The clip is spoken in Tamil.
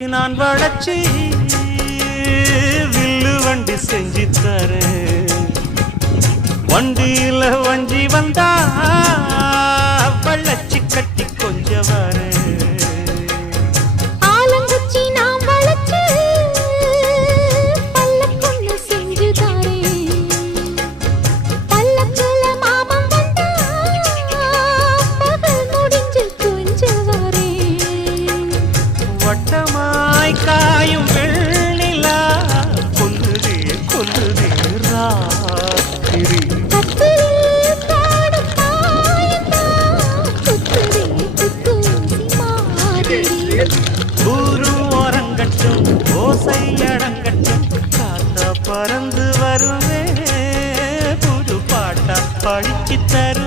நான் வளச்சி வில்லு வண்டி செஞ்சு தரேன். வண்டியில வஞ்சி வந்தா வளச்சி கட்டி கொஞ்சம் வரேன். ஆலங்குச்சி நான் வளச்சு பல்லக்குன்னு செஞ்சு தரேன். பல்லக்குல மாமன் வந்தா பகல் முடிஞ்சு கொஞ்சம் வரேன். வட்டமாய் காயும் வெள்ளிலா கொல்லுதே கொல்லுதே ராத்திரி. கத்திரில் காடும் காயந்தா குத்துதே குத்தூசி மாதிரி. ஊரு ஓரங்கட்டும் ஓசை அடங்கட்டும் காத்தா பறந்து வருவே புது பாட்டா படிச்சு தர